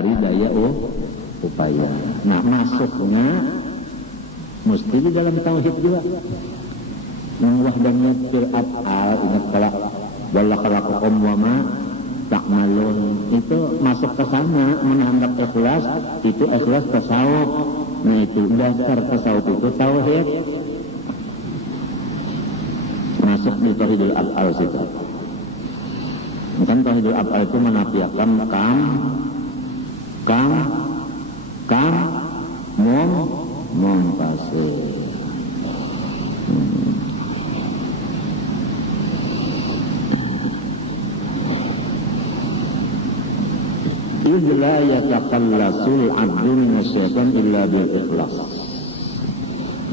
cari daya upaya. Nah, masuknya mesti di dalam tauhid juga. Wahdaniyat fil af'al, ingat kala wala khalaqakum wa ma ta'malun, itu masuk ke sana. Menambah ikhlas itu ikhlas tasawuf. Nah, itu dasar tasawuf itu tauhid. Masuk di tauhidul af'al situ. Kan tauhidul af'al itu menafikan kam munfasil. Idla yataqallasul abdu minasyaitan illa bil ikhlas.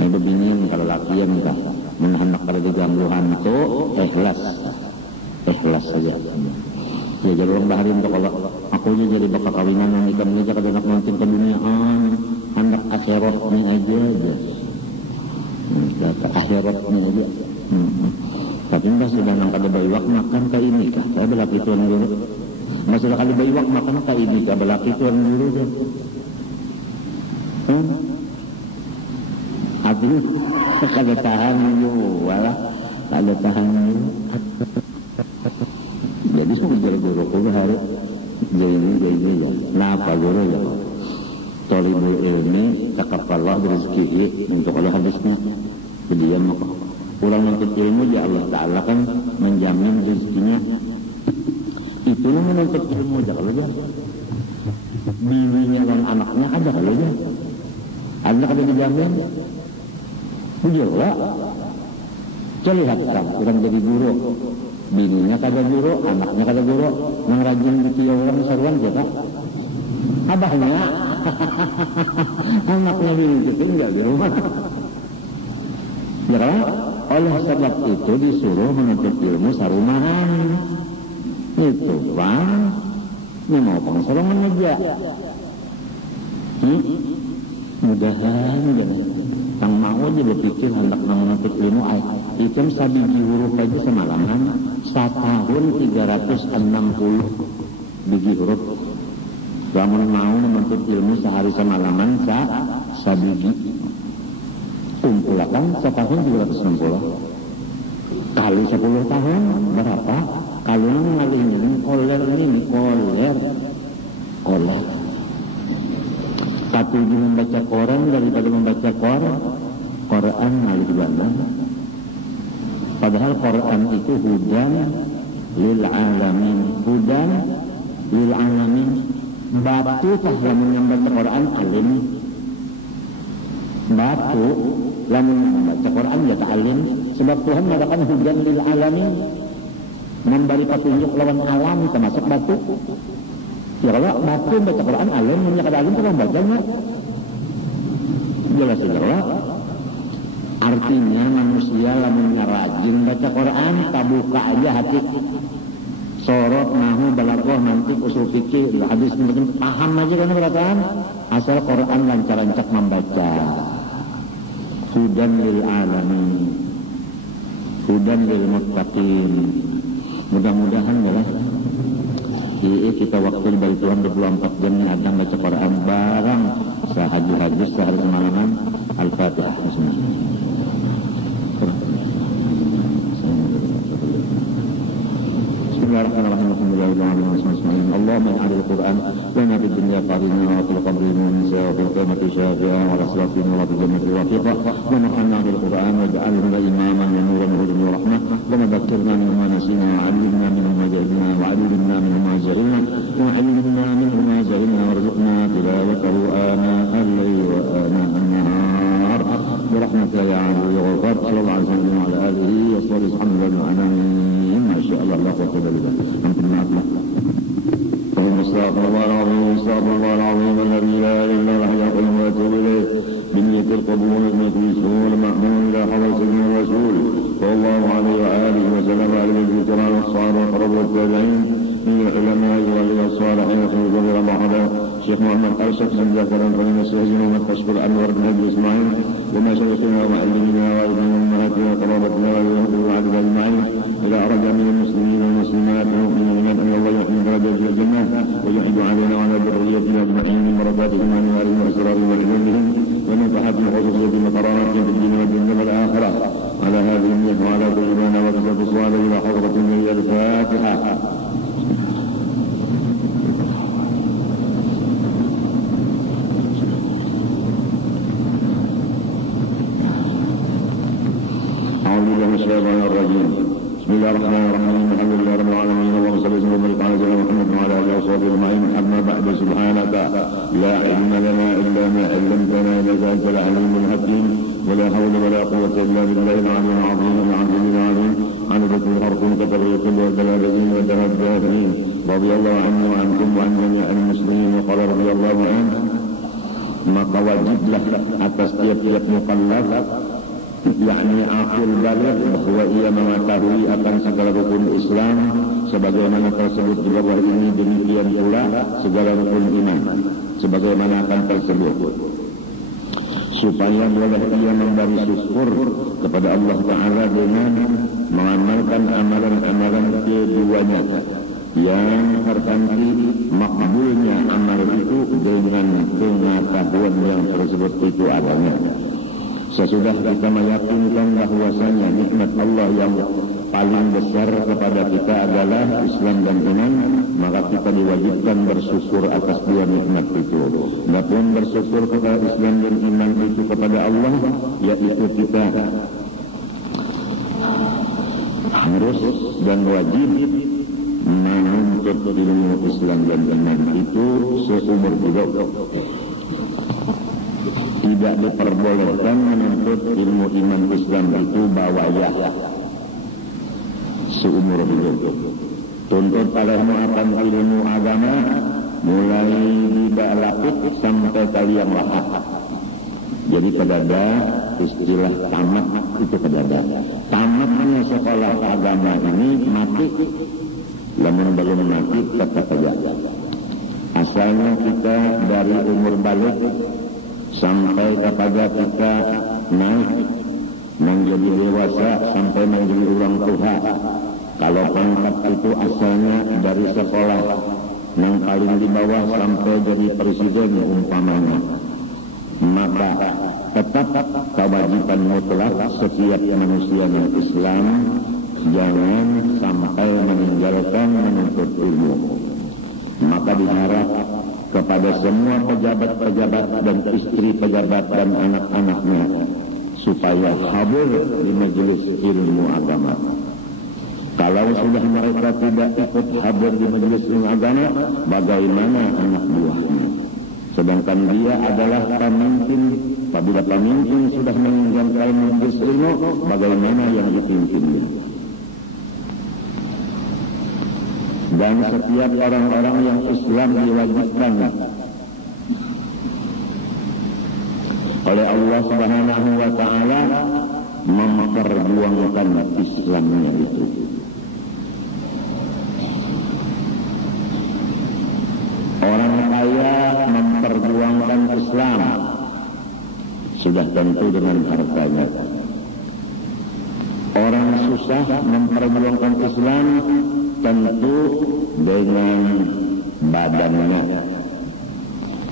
Itu bingin kalau lakian kita menahan pada kegangguan itu ikhlas saja. Ya jadi orang bahari untuk kalau aku jadi bakal kawinan yang ikan aja kada nak nonton ke duniaan, hendak akhiratnya aja. Data akhiratnya aja. Tapi enggak sudah nang kada baywak makan ke ini kah? Saya belaki tuan dulu. Masih kali baywak makan ke ini kah? Belaki tuan dulu dah. Aduh, kada tahan dulu, walah kada tahan dulu. Jadi sudah guru kulo harus jadi ya. Napa guru ya? Tolibul ilmi takafallah rezeki untuk Allah hadisnya. Jadi ya maka kurang menuntut ilmu ya Allah Ta'ala kan menjamin rezekinya. Itu yang menuntut ilmu ya kalau ya. Bininya dan anaknya ada kalau ya. Anak ada dijamin. Bujurlah. Lihatkan orang jadi guru. Bininya kada guru, anaknya kada guru, yang rajin gitu orang seruan kita. Abahnya, anaknya bini gitu enggak di rumah. Ya kan? Oleh sebab itu disuruh menuntut ilmu sarumahan. Itu bang, ini mau pengsolongan aja. Mudahan gitu. Yang mau aja berpikir hendak menuntut ilmu itu sabiji huruf aja semalaman 1.360 biji huruf. Kamu mau menuntut ilmu sehari semalaman sabiji kumpulkan setahun 360 kali 10 tahun berapa? Kalau ngalihin koler ini koler satu membaca Quran daripada membaca Quran ngalih banget. Padahal Quran itu hudan lil alamin. Batu yang membaca Quran alim. Batu yang membaca Quran ya alim. Sebab Tuhan mengatakan hudan lil alamin, memberi petunjuk lawan alam termasuk batu. Ya kalau batu baca Quran alim, yang kada alim kurang bacanya. Jelas ya. Artinya manusia lamun rajin baca Quran, tabuka aja hati. Sorot, nahu, balaghah, mantik, usul fikih, hadis mungkin paham aja kan perkataan. Asal Quran lancar-lancar membaca. Hudan lil alamin. Hudan lil muttaqin. Mudah-mudahan ya. Kita waktu dari Tuhan 24 jam yang ada baca Quran barang sehari-hari sehari semalaman. Al-Fatihah. Bismillahirrahmanirrahim. Allahumma in'al al-Quran lana fid dunya qarina wa fil qabri munsa wa fil qiyamati syafi'a wa rasulina wa fil jannati rafiqa wa nafa'na bil Quran waj'alhu lana imaman wa nuran wa hudan wa rahmah wa madhakkirna mimma nasina wa 'allimna minhu ma jahilna wa 'allimna minhu ma jahilna wa 'allimna minhu ma jahilna warzuqna tilawatahu ana al-layli wa ana an-nahar bi rahmatika ya 'azim ya ghafar sallallahu alaihi wa sallam ala alihi wa sahbihi ajma'in. Masyaallah la quwwata illa billah. Alhamdulillah. استغفر الله العظيم الذي لا اله الا هو الحي القيوم واتوب اليه بنية القبول المتوسل مأمون الى حضرة سيدنا الرسول صلى الله عليه واله وسلم على الكرام والصحابة والقرب والتابعين من العلماء والاولياء الصالحين وخير كبير مرحبا شيخ محمد ارشد بن جعفر فمن السهزين ومن تشكر انور بن ابي اسماعيل وما شيخنا ومعلمنا ووالدنا وامهاتنا وقرابتنا واليهود والعبد اجمعين الى رجع من المسلمين والمسلمات والمؤمنين ان الله يحمي درجات الجنه ويحب علينا وعلى ذريتنا الرجيم بسم الله الرحمن الرحيم الحمد لله رب العالمين اللهم صل وسلم وبارك على سيدنا محمد وعلى اله وصحبه اجمعين اما بعد سبحانك لا علم لنا الا ما علمتنا انك انت العليم الحكيم ولا حول ولا قوه الا بالله العلي العظيم العظيم العظيم عن ذكر الحرف كتبريق والبلاغين والتهجاهين رضي الله عنه وعنكم وعن جميع المسلمين وقال رضي الله عنه maka wajiblah atas tiap-tiap mukallaf yakni akil baligh bahwa ia mengetahui akan segala rukun Islam sebagaimana tersebut di bawah ini, demikian pula segala rukun iman sebagaimana akan tersebut, supaya boleh ia memberi syukur kepada Allah Ta'ala dengan mengamalkan amalan-amalan keduanya yang terganti makbulnya amal itu dengan pengetahuan yang tersebut itu adanya. Sesudah kita meyakinkan bahwasanya nikmat Allah yang paling besar kepada kita adalah Islam dan iman, maka kita diwajibkan bersyukur atas dua nikmat itu. Adapun bersyukur kepada Islam dan iman itu kepada Allah, yaitu kita harus dan wajib menuntut ilmu Islam dan iman itu seumur hidup. Tidak diperbolehkan menuntut ilmu iman Islam itu bawayah seumur hidup. Tuntut olehmu akan ilmu agama mulai tidak laput sampai kalian lahap. Jadi kedada, istilah tamat itu kedada. Tamatnya sekolah agama ini mati, namun belum mati tetap saja. Asalnya kita dari umur balik sampai kepada kita naik menjadi dewasa sampai menjadi orang tua. Kalau pangkat itu asalnya dari sekolah yang paling di bawah sampai jadi presiden umpamanya, maka tetap kewajiban mutlak setiap manusia yang Islam jangan sampai meninggalkan menuntut ilmu. Maka diharap kepada semua pejabat-pejabat dan istri pejabat dan anak-anaknya supaya hadir di majelis ilmu agama. Kalau sudah mereka tidak ikut hadir di majelis ilmu agama, bagaimana anak buahnya? Sedangkan dia adalah pemimpin. Apabila pemimpin sudah meninggalkan majelis ilmu, bagaimana yang dipimpinnya? Dan setiap orang-orang yang Islam diwajibkan oleh Allah Subhanahu wa Ta'ala memperjuangkan Islamnya itu. Orang kaya memperjuangkan Islam sudah tentu dengan hartanya. Orang susah memperjuangkan Islam tentu dengan badannya.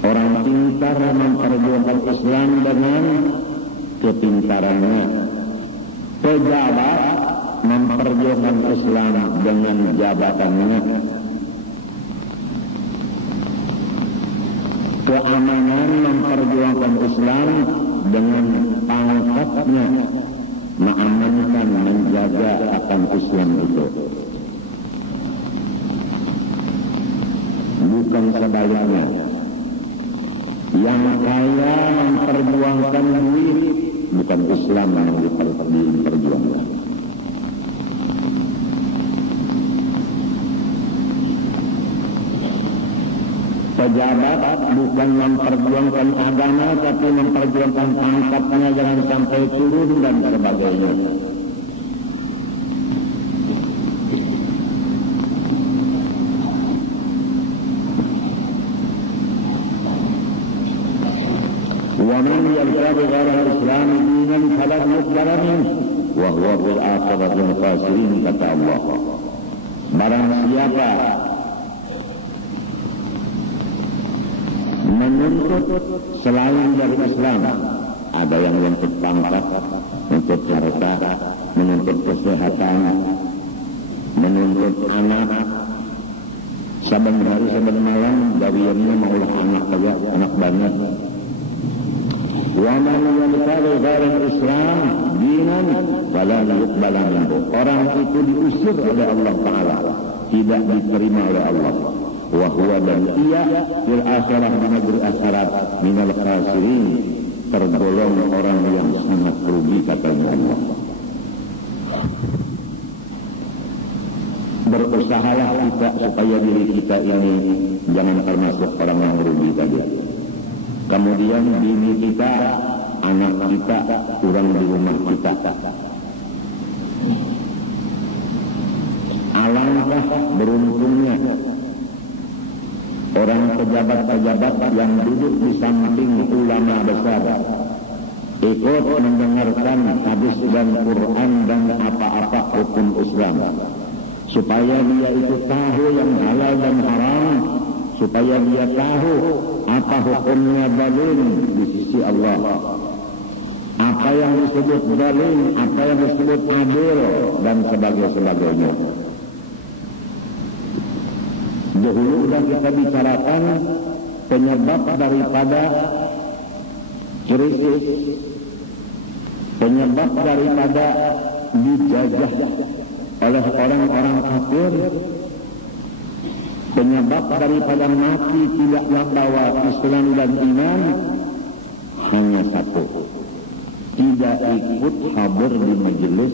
Orang pintar memperjuangkan Islam dengan kepintarannya. Pejabat memperjuangkan Islam dengan jabatannya. Keamanan memperjuangkan Islam dengan pangkatnya, mengamankan, menjaga akan Islam itu. Bukan sebaliknya. Yang kaya memperjuangkan duit, bukan Islam yang diperjuangkan. Pejabat bukan memperjuangkan agama, tapi memperjuangkan pangkatnya jangan sampai turun dan sebagainya. ومن يبتغي غير الإسلام دينا فلن يقبل منه وهو في الآخرة من الخاسرين kata Allah. Barang siapa menuntut selain dari Islam, ada yang menuntut pangkat, menuntut harta, menuntut kesehatan, menuntut anak, saban hari saban malam dari ini maulah anak saja, anak banyak. Wa man yabtaghi ghairal Islam dinan wala yuqbala minhu. Orang itu diusir oleh Allah Ta'ala, tidak diterima oleh Allah. Wa huwa dan ia fil akhirah di negeri akhirat minal khasirin, tergolong orang yang sangat rugi katanya Allah. Berusahalah kita supaya diri kita ini jangan termasuk orang yang rugi tadi. Kemudian bini kita, anak kita, orang di rumah kita. Alangkah beruntungnya orang pejabat-pejabat yang duduk di samping ulama besar, ikut mendengarkan hadis dan Quran dan apa-apa hukum Islam, supaya dia itu tahu yang halal dan haram, supaya dia tahu apa hukumnya dalil di sisi Allah, apa yang disebut dalil, apa yang disebut adil, dan sebagainya. Dahulu sudah kita bicarakan penyebab daripada krisis, penyebab daripada dijajah oleh orang-orang kafir, penyebab daripada mati tidak membawa Islam dan iman hanya satu: tidak ikut hadir di majelis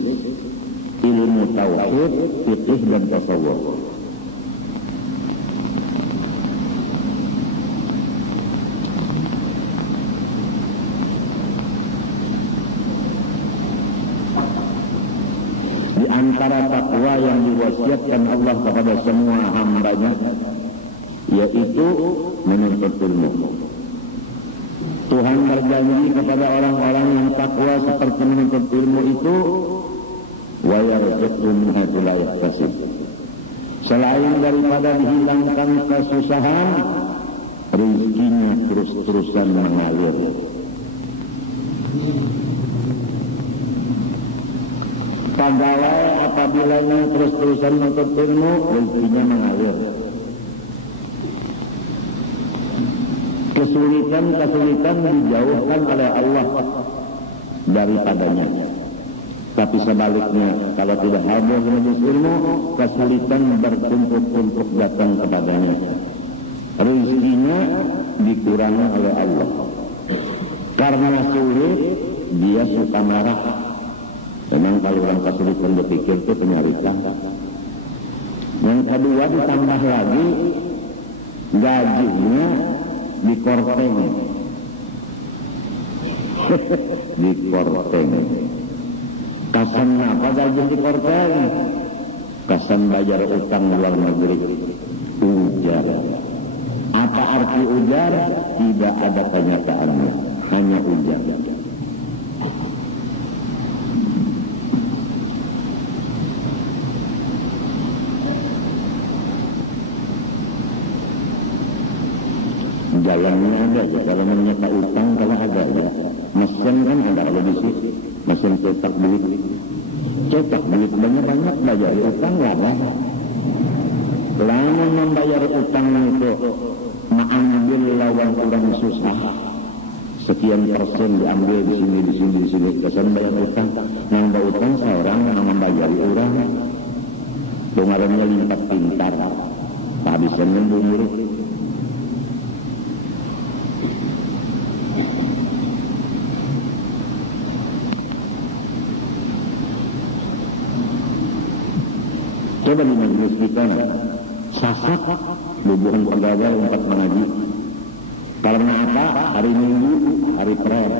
ilmu tauhid, fikih dan tasawuf. Di antara takwa yang diwasiatkan Allah kepada semua hambanya, yaitu menuntut ilmu. Tuhan berjanji kepada orang-orang yang takwa seperti menuntut ilmu itu, wa yarzuqhu min haitsu la yahtasib. Selain daripada dihilangkan kesusahan, rezekinya terus-terusan mengalir. Pegawai apabila terus-terusan menuntut ilmu, rezekinya mengalir. Kesulitan dijauhkan oleh Allah daripadanya. Tapi sebaliknya, kalau tidak hadir majelis ilmu, kesulitan bertumpuk-tumpuk datang kepadanya. Rezekinya dikurangi oleh Allah. Karena sulit, dia suka marah. Memang kalau orang kesulitan berpikir itu penyaritan. Yang kedua, ditambah lagi gajinya dikorteng. Dikorteng. Kasan apa gaji dikorteng? Kasan bayar utang luar negeri. Ujar. Apa arti ujar? Tidak ada kenyataannya, hanya ujar. Jalannya ada ya, kalau menyeka utang kalau ada ya. Mesin kan ada kalau di sini, mesin cetak duit banyak bayar utang nggak ada. Lama membayar utang itu mengambil lawan orang susah, sekian persen diambil di sini, kesan bayar utang, nambah utang seorang yang membayar orang, pengaruhnya lipat pintar, tak bisa membungkir. Coba di majelis kita sasak bubuhan pegawai tempat mengaji. Karena apa? Hari Minggu, hari prayer.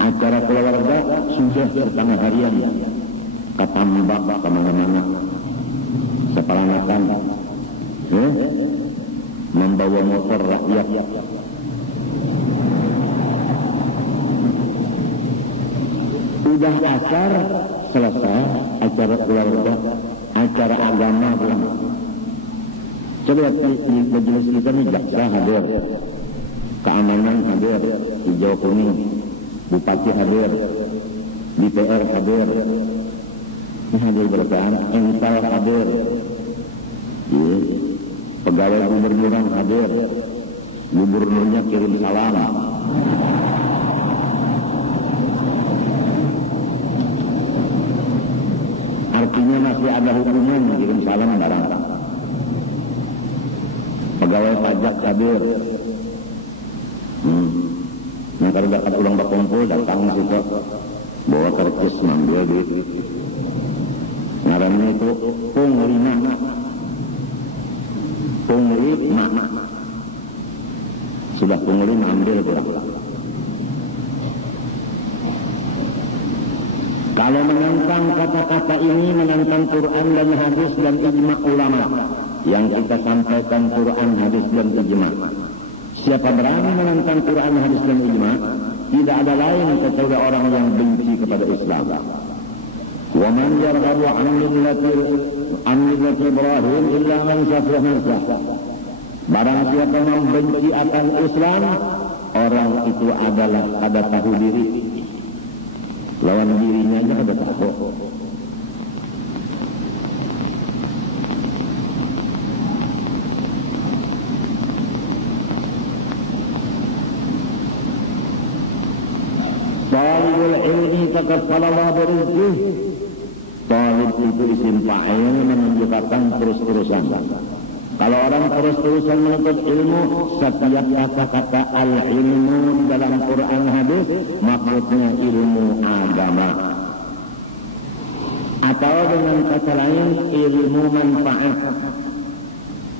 Acara keluarga sudah setengah harian. Katambak kemana-mana. Seperanakan. Ya? Membawa motor rakyat. Udah asar, selesai acara keluarga, acara agama belum. Coba di majelis kita nih, jaksa hadir, keamanan hadir, hijau kuning, bupati hadir, DPR hadir, ini hadir berapaan, ental hadir, pegawai gubernur hadir, gubernurnya kirim salam. artinya masih ada hukumnya mengirim salam barang. Pegawai pajak hadir, kalau dapat ulang berkumpul datang juga bawa terkus ngambil duit. Ngarannya itu punglima, sudah punglima ambil berapa? Kalau menentang kata-kata ini, menentang Quran dan hadis dan ijma ulama yang kita sampaikan, Quran, hadis dan ijma. Siapa berani menentang Quran, hadis dan ijma, tidak ada lain kecuali orang yang benci kepada Islam. Wa man yarghabu an millati Ibrahim illa man safiha nafsah. Barang siapa membenci akan Islam, orang itu adalah ada tahu diri. Lawan dirinya aja ada tahu. Talibul ilmi taqabbal Allah rizqih. Talib itu isim fa'il menunjukkan terus-terusan. Kalau orang terus-terusan menuntut ilmu, setiap kata-kata al-ilmu dalam Quran hadis maksudnya ilmu agama. Atau dengan kata lain ilmu manfaat.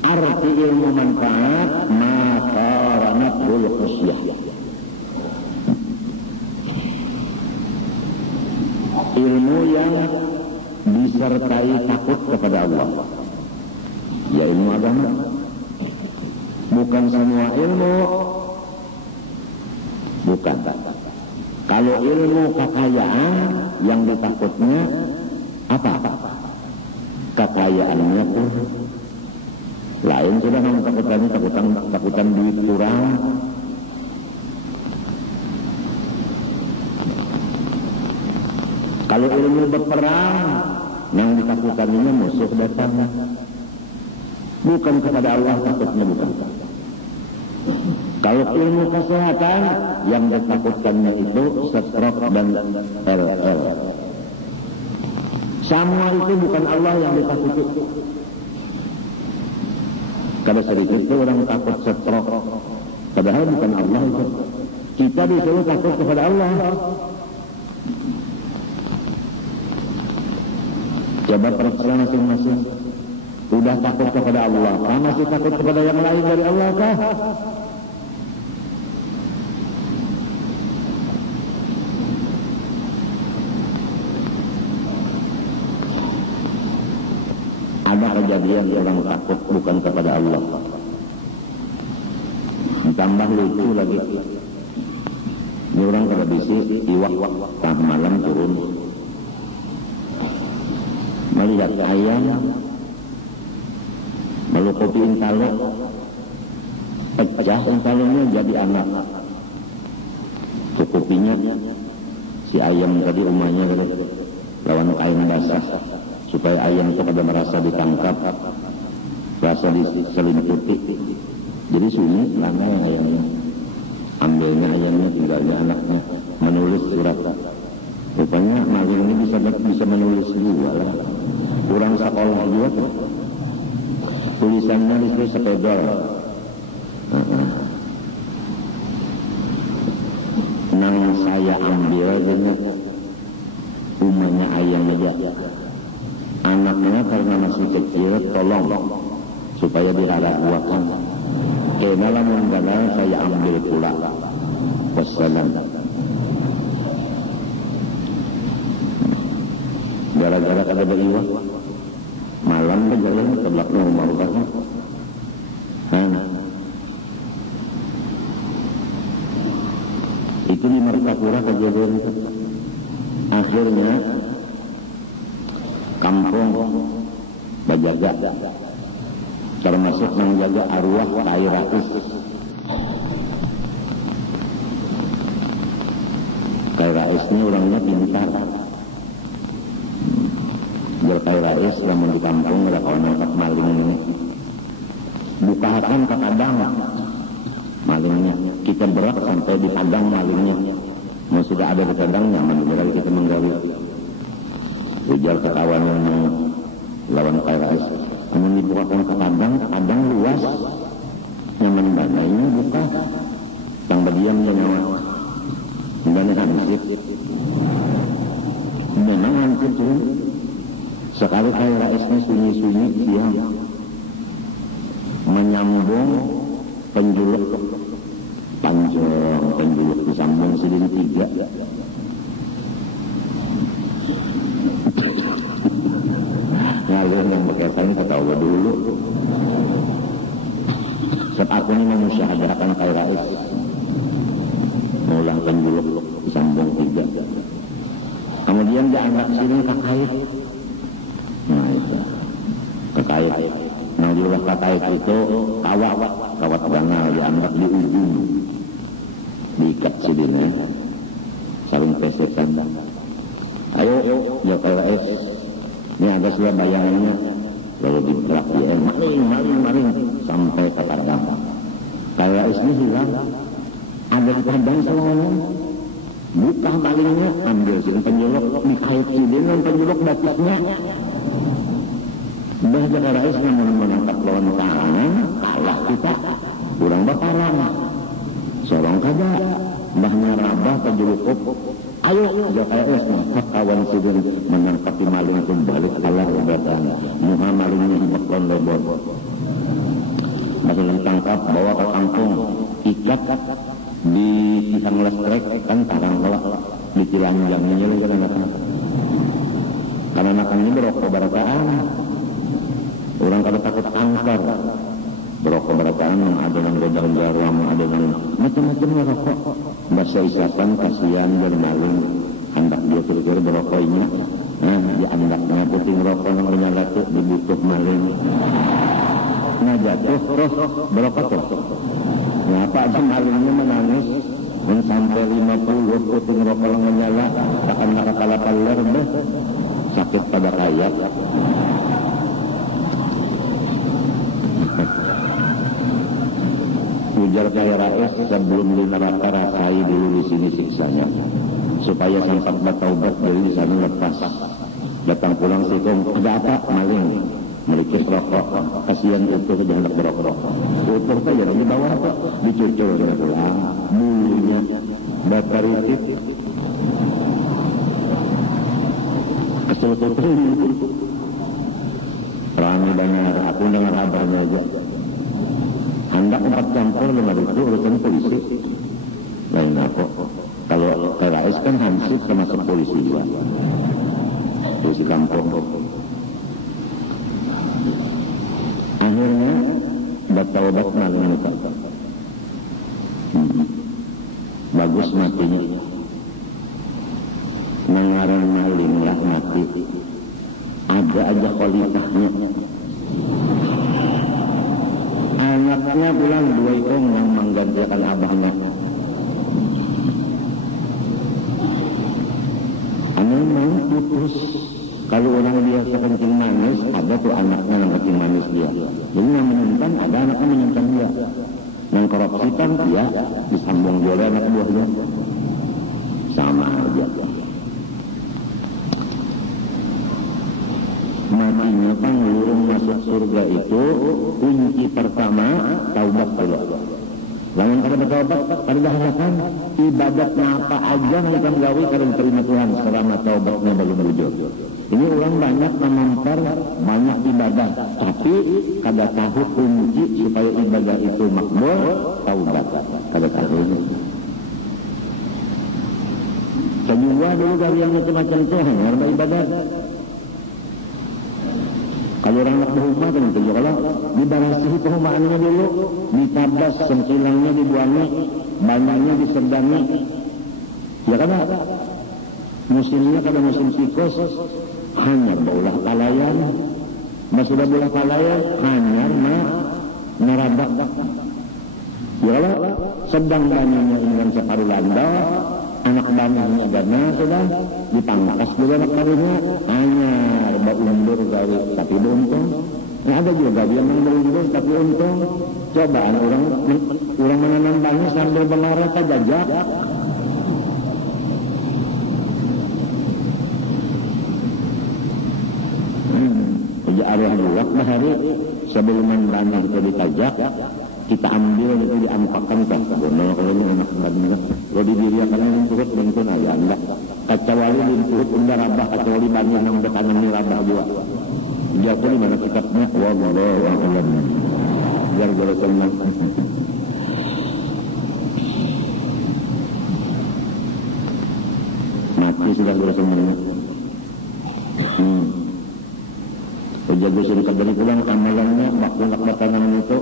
Arti ilmu manfaat maqaranatul khusyah. Ilmu yang disertai takut kepada Allah. Ya ilmu agama. Bukan semua ilmu. Bukan. Kalau ilmu kekayaan yang ditakutnya apa? Kekayaannya pun lain sudah takutan duit kurang. Kalau ilmu berperang yang ditakutkannya musuh datang. Bukan kepada Allah takutnya, bukan. Kalau ilmu kesehatan yang ditakutkannya itu stroke dan LL. Semua itu bukan Allah yang ditakuti. Kalau sedikit itu orang takut stroke, padahal bukan Allah itu. Kita disuruh takut kepada Allah. Coba periksa masing-masing. Sudah takut kepada Allah, masih takut kepada yang lain dari Allah kah? Ada kejadian orang takut bukan kepada Allah. Ditambah lucu lagi. Ini orang kada bisi, iwak malam turun. Melihat ayam melukupi intalo, pecah intalonya jadi anak. Cukupinya si ayam tadi rumahnya lawan kain basah supaya ayam itu kada merasa ditangkap, merasa diselimputi. Jadi sunyi lama yang ayamnya. Ambilnya ayamnya, tinggalnya anaknya, menulis surat. Rupanya maling ini bisa menulis juga lah. Kurang sekolah juga. Tulisannya itu sepeda. Nang saya ambil aja nih. Rumahnya ayam aja. Anaknya karena masih kecil, tolong supaya dirara-kuakan. Kena lamun gana saya ambil pula. Wassalam. Gara-gara kada beriwak. Malam berjalan ke belakang rumah rupanya. Itu di Martapura kejadian itu. Akhirnya kampung berjaga, termasuk menjaga arwah Kai Rais. Kai Rais ini orangnya pintar. Kai Rais namun di kampung ada kawan angkat maling ini. Bukakan ke kadang malingnya. Kita berat sampai di padang malingnya. Mau sudah ada di padang nyaman berarti kita menggali. ujar kawan yang lawan KRS, namun dibukakan ke kadang luas nyaman banainya buka yang berdiam dia nyawa dan hansip memang hansip tuh sekali KRS-nya sunyi-sunyi dia menyambung penjuluk panjang penjuluk disambung sidin 3 ngalir yang berkaitan ketawa dulu sebab aku ini memusyahadakan KRS mengulang penjuluk disambung 3 kemudian dianggap sini kakait nah itu kakait nah juga kakait itu kawat bangal dianggap di ujung diikat sidinnya saling pesekan ayo ya KRS ini ada sudah bayangannya lalu digerak dia maling sampai ke kadang KRS ini hilang ada di kadang semuanya buka malingnya ambil sini penjuluk dikait sidin penjuluk batisnya dah KRS namun menangkap lawan tangan kalah kita kurang bakaran sorong kada mbah narabah penjulukup ayo KRS kawan sidin menangkapi maling kembali kalah obatan muha malingnya hibaklon lebor masih ditangkap bawa ke kampung ikat di pisang lestrek kan tarang kolak di tilanjangnya nyeluk karena makannya berokok barakaan orang kada takut angker berokok barakaan adonan godang jarum adonan macam-macam rokok bahasa isapan kasihan bermaling hendak dia kira-kira berokoknya dia hendaknya puting rokok yang menyala dibutuh maling nah jatuh terus berokok terus apa aja malingnya menangis sampai 50 puting rokok yang menyala akan nakakala paler sakit pada kayak ujar KRS sebelum di neraka rasai dulu di sini siksanya supaya sempat bertaubat dari di sana lepas datang pulang sikum ada apa maling melukis rokok kasihan utuh jangan berokok utuh saja jangan dibawa apa dicucur jangan pulang bulunya bakar itu kesutuh rame banyak aku dengar kabarnya aja hendak 4 campur 5.000 urusan polisi lain apa kalau KRS kan hansip termasuk polisi juga polisi kampung akhirnya bertaubat maling bagus matinya mengarang maling lah mati ada aja kualitasnya anaknya pulang 2 ikong yang menggantikan abahnya anaknya putus kalau orang biasa kencing manis ada tuh anaknya yang kencing manis dia jadi yang menyimpan ada anaknya menyimpan dia yang korupsikan dia disambung dia oleh anak buahnya sama aja matinya kan lurung masuk surga itu kunci pertama taubat dulu lain kada bertaubat kada dahalakan ibadatnya apa aja yang gawe kada terima Tuhan selama taubatnya belum wujud ini orang banyak menampar banyak ibadah tapi kada tahu kunci supaya ibadah itu makbul taubat kada tahu kedua dulu dari yang macam-macam Tuhan harus ibadah kalau orang nak berhumah kan itu kalau dibarasihi perhumaannya dulu ditabas sengkilangnya dibuangnya banyaknya disedangi ya kan musimnya kada musim sikus hanya baulah kalayan sudah bola kalayan hanya nerabak ya kalau sedang banyaknya dengan separuh landa anak banyaknya dana sudah dipangkas juga anak barunya hanya berundur dari tapi untung nah, ada juga yang berundur tapi untung cobaan orang menanam banyak sambil mengarah ke jajak Jadi arwah buak bahari sebelum mendanah itu ditajak, kita ambil itu diampakan ke bono kalau ini enak banget. Kalau di diri akan menurut mungkin aja anda. Kacawali diurut unda rabah kacawali banyak yang udah kangen ni rabah juga. Jauh di mana kitabnya wallahu a'lam. Biar boleh tenang. Mati sudah boleh tenang. Jago sudah dari pulang amalannya waktu nak makanan itu.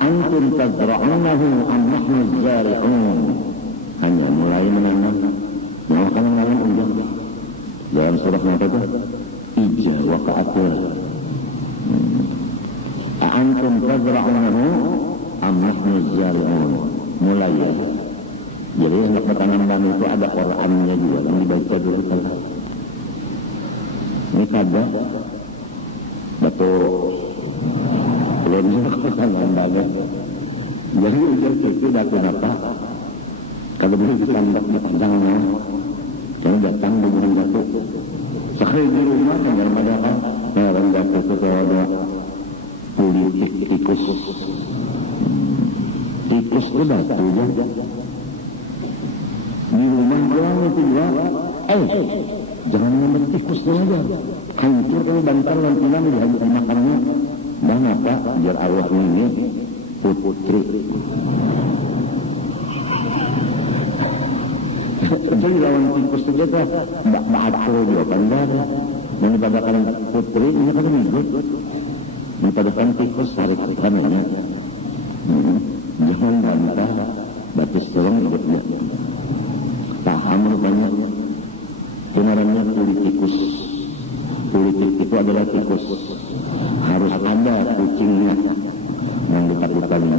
Antum tazra'unahu am nahnu zari'un. Hanya mulai menanam. Mau kanan lain udah. Dalam surah apa itu? Ija wa ka'atul. Antum tazra'unahu am nahnu zari'un. Mulai ya. Jadi nak makanan itu ada Qur'annya juga yang dibaca dulu kalau. Ini kada betul belum kan banget jadi ujar itu datang apa kalau boleh ditambah di panjangnya jadi datang di bulan jatuh sekali di rumah kan dalam ada apa orang jatuh itu ada politik tikus itu batu ya di rumah jangan itu juga jangan ngambil tikusnya aja hancur kalau bantal lantinan dihancur makannya dan apa biar arwah ini putri jadi lawan tikus itu aja tak bacur dia kan menibadakan putri ini kan hidup menibadakan tikus hari ketamanya jangan bantah batis tolong hidupnya paham rupanya sebenarnya politikus politik itu adalah tikus harus ada kucingnya yang dekat-dekatnya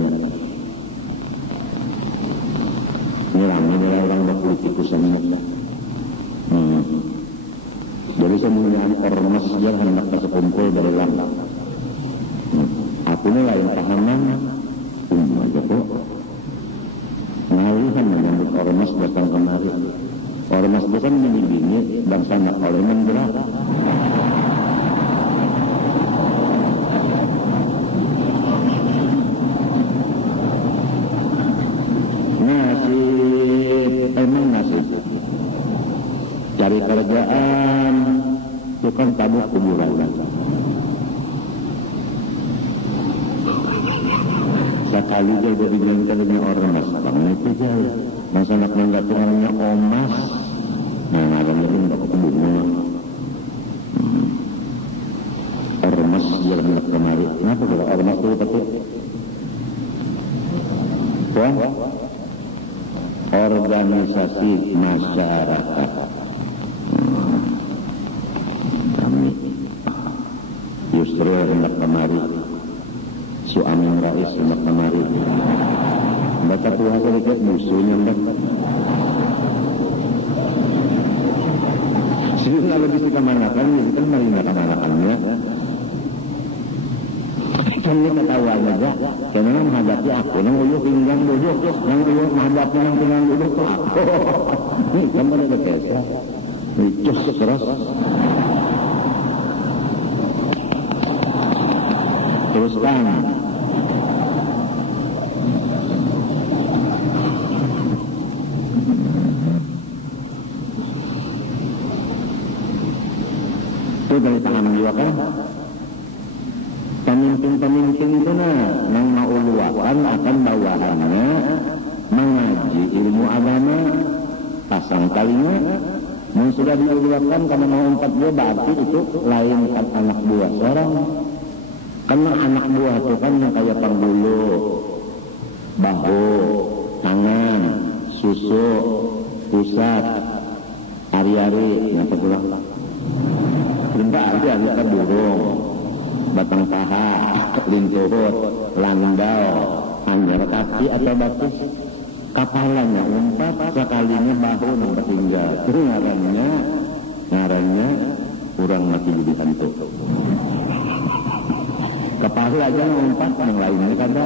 ini ramai orang berpolitikusan jadi semuanya ormas yang hendak sekumpul dari lama aku ini lain pahaman aja kok ngalihan menyambut ormas datang kemari ormas itu kan gini-gini bangsa nak oleh menggerak nasib cari kerjaan tukang tabuk kuburan sekali dia jadi dengan ormas banget itu jauh masa nak mengatakannya omas nah ada mungkin tak kuburan ormas jalan nak kemari kenapa kalau ormas itu pakai organisasi masyarakat kami Yusril hendak kemari Su'amin Rais hendak kemari baca Tuhan sedikit musuhnya hendak sedikit kalau bisa kemanakan itu kan mari nak kemanakannya kami ketawa aja karena menghadapi aku yang uyuh pinggang duduk yang uyuh menghadapi yang pinggang duduk itu aku ini kamu ada kesah lucu terus teruskan itu dari tangan juga kan pemimpin-pemimpin itu yang mau luakan akan bawahannya mengaji ilmu agama pasang kalinya yang sudah diluapkan karena mau 4 buah berarti itu lain kan anak buah seorang karena anak buah itu kan yang kayak panggulu bahu tangan susu pusat hari-hari yang terpulang tidak ada kan burung batang paha, linturut, landau, anjar kaki atau batis kapalanya umpat sekalinya bahu yang tertinggal itu ngarannya kurang mati jadi hantu kepala aja umpat yang lainnya kada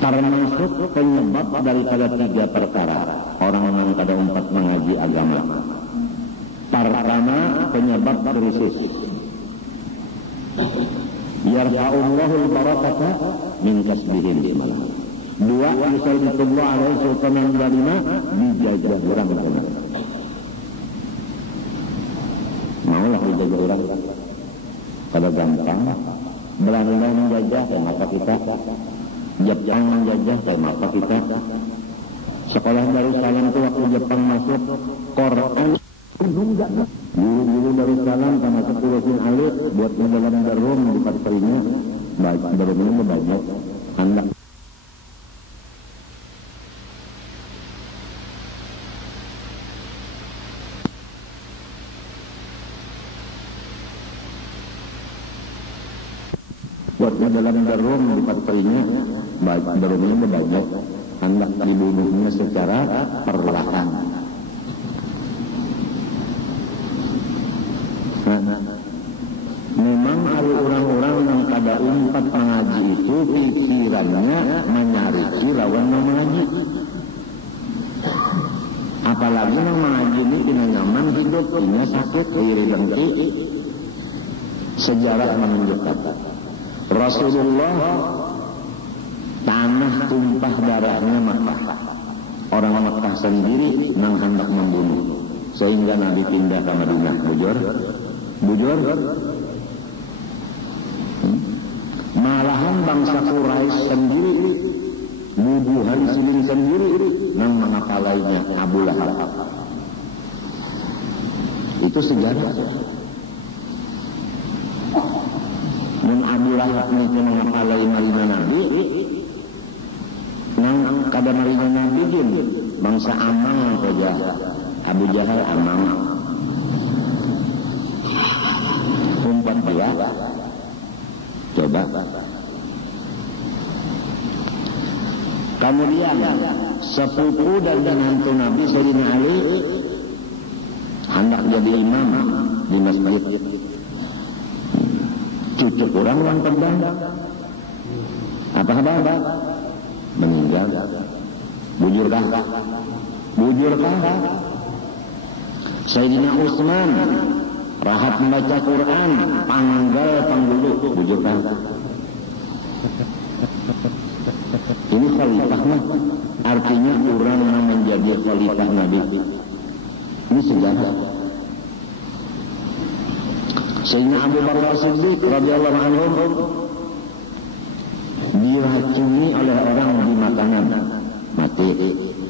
karena masuk penyebab daripada 3 perkara orang yang kada umpat mengaji ngaji agama. Pertama, penyebab krisis. Yarfa'ullahul barakata min kasbihil iman. Dua, yusallitullah alaihi sultanan dalima, dijajah orang. Maulah dijajah orang. Kalau gampang, Belanda menjajah, maka kita. Jepang menjajah, maka kita. Sekolah Darussalam itu waktu Jepang masuk, Quran guru-guru Darussalam sama Sepuluhin Alif buat menjalan darum di parterinya darumnya banyak anak buat menjalan darum di parterinya darumnya banyak anak dibunuhnya secara perlahan. Memang ada orang-orang yang pada umpat mengaji itu pikirannya menyariki lawan mengaji. Apalagi yang mengaji ini kena nyaman hidup, ini sakit, iri dengki. Sejarah menunjukkan Rasulullah tanah tumpah darahnya Makkah. Orang Makkah sendiri yang hendak membunuh, sehingga Nabi pindah ke Madinah. Bujur. Malahan bangsa Quraisy sendiri, bubuhan silin sendiri, yang mengapalainya Abu Lahab. Itu sejarah. Dan Abu Lahab itu mengapalai Madinah Nabi, yang kada Madinah Nabi dia bangsa Amang saja. Abu Jahal Amang. Umpat dia. Coba. Kemudian sepupu dan menantu Nabi Sayyidina Ali hendak jadi imam di masjid. Cucu kurang orang tembang. Apa kabar? Meninggal. Bujurkah? Sayyidina Utsman rahat membaca Quran, panggal panggulu, bujurkan. Ini khalifah mah, artinya orang yang menjadi khalifah Nabi. Ini sejarah. Sayyidina Abu Bakar Siddiq radhiyallahu anhu diracuni oleh orang di makanan, mati,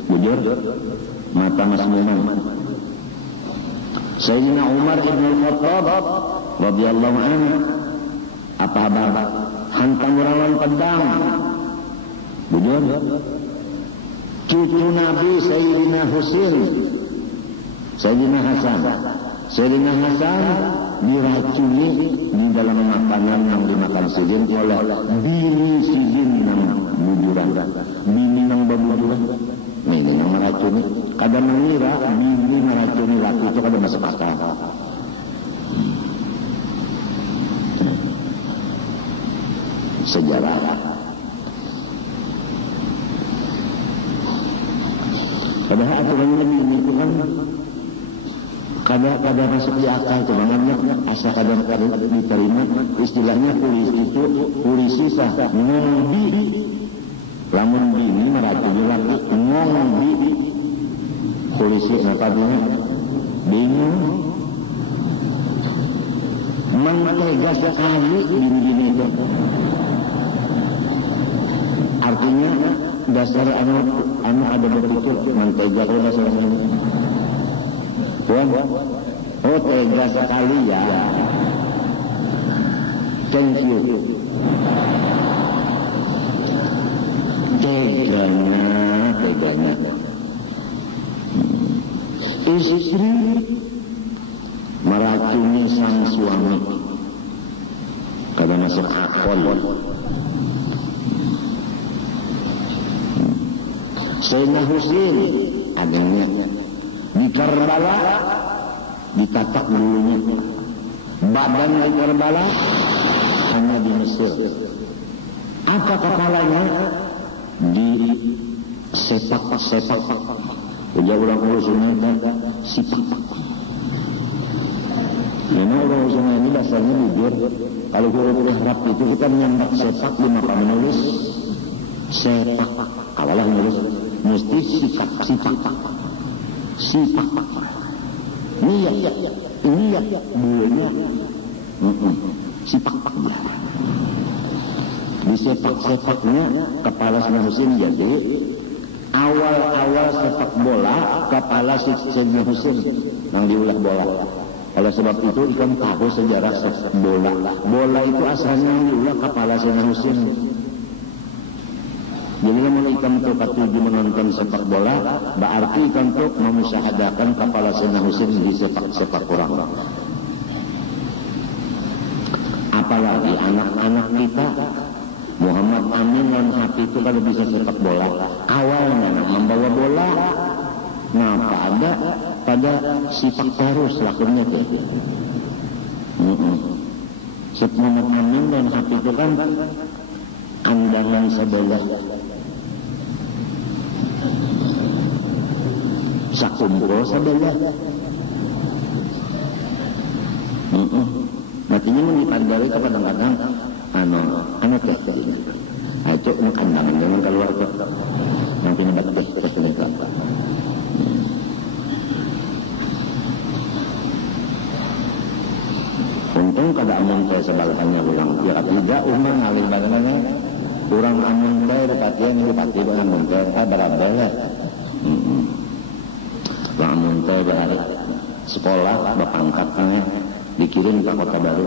bujur, mata masmuman. Sayyidina Umar ibn al-Khattab radhiyallahu anhu apa hantam rawan pedang bujur. Cucu Nabi Sayyidina Husain, Sayyidina Hasan diracuni di dalam makanan yang dimakan Sidin oleh bini Sidin yang bujuran, bini yang berbujuran. Ini yang meracuni. Kadang mengira bini meracuni laki itu kadang masuk akal. Sejarah. Padahal aturannya ini itu kan kada masuk di akal sebenarnya, asal kada diterima. Istilahnya polisi sah ngombi. Lamun bini meracuni laki ngombi. Polisi apa dia? Bingung. Mentega sekali bini-bini itu. Artinya dasar anu ada berpikir mentega itu dasarnya. Tuan, oh tega sekali ya. Thank you. Teganya. Istri meracuni sang suami kada masuk akal. Sayyidina Husain adanya di Karbala ditatak dulunya, badan di Karbala hanya di Mesir. Apa kepalanya di sepak udah ulang urusannya sipak. Memang orang sungai ini dasarnya bujur. Kalau huruf Arab itu kita menyambat sepak di maka menulis sepak. Awalah menulis mesti sipak. Niat buahnya sipak. Di sepak-sepaknya kepala Sayyidina Husain jadi awal sepak bola kepala Sayyidina Husain yang diulah bola. Oleh sebab itu ikan tahu sejarah sepak bola. Bola itu asalnya diulah kepala Sayyidina Husain. Jadi kalau ikan itu katuju menonton sepak bola, berarti ikan itu memusyahadakan kepala Sayyidina Husain di sepak orang. Apalagi anak-anak kita Muhammad Amin dan Hafi itu kalau bisa sepak bola awalnya membawa bola pada sifat terus lakunya tuh. Muhammad Amin dan Hafi itu kan kandangan sebelah sakumpul sebelah matinya mengipandari ke kadang-kadang anak ya ayo kandangan jangan keluar tuh nanti nebat terus mereka untung kada amun saya sebalahannya ulang ya tidak umang ngalir bagaimana kurang amun saya depatian ini pasti dengan amun saya berabah amun saya dari sekolah bapangkatnya dikirim ke Kota Baru.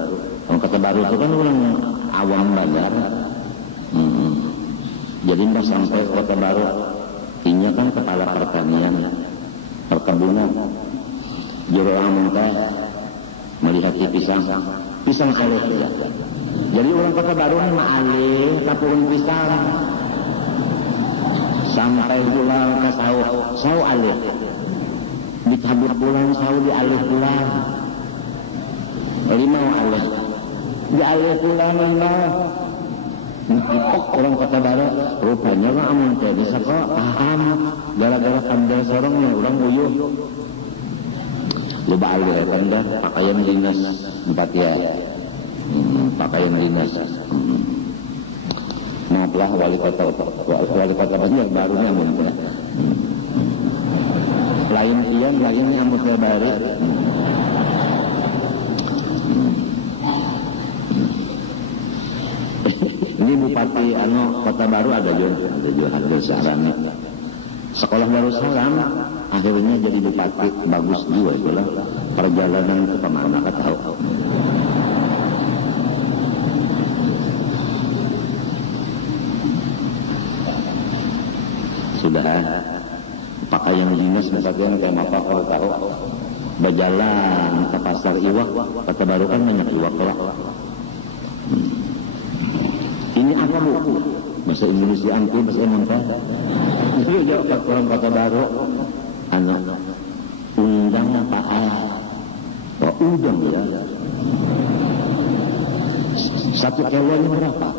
Kota Baru itu kan orang awam banyak. Jadi pas sampai Kota Baru, ini kan kepala pertanian, perkebunan. Juru amunta melihat pisang kalau ya. Jadi orang Kota Baru ini alih kapurun pisang. Sampai pulang ke sawah alih. Dikabur pulang sawah dialih pulang. Lima alih. Dialih pulang lima. Orang Kota Baru rupanya mah amun teh bisa kok paham gara-gara pandai sorongnya orang uyuh. Loba alih tanda pakaian dinas empat ya. Pakaian dinas. Maaflah wali kota banyak barunya amun teh. Lain ian lain amun teh baru. Ini Bupati Kota Baru ada juga Sahrani. Sekolah Darussalam akhirnya jadi bupati bagus juga itulah perjalanan ke kemana kita tahu. Sudah pakaian dinas misalnya kayak apa kalau tahu berjalan ke pasar iwak Kota Baru kan banyak iwak lah. Ini apa bu? Bahasa Indonesia anti, bahasa Indonesia. Itu jawab orang Kota Baru. Undang apa? Oh, udang ya. Satu kilogramnya berapa?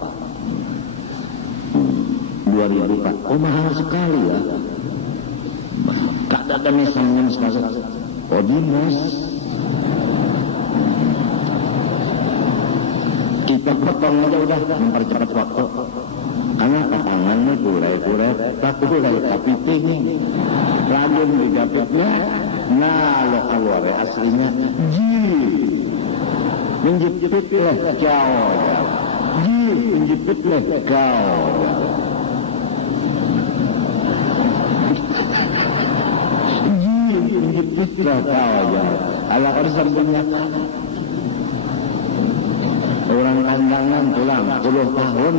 2.000 Pak. Oh mahal sekali ya. Kada ada misalnya sekali. Oh dinas. Kita potong aja udah mempercepat waktu. Karena tangannya kurai-kurai, tapi tinggi. Rambut digapitnya, nah lo keluar aslinya. Menjepit lah kau. Menjepit lah kau. Menjepit lah kau. Kalau ada sambungnya. Orang kandangan pulang 10 tahun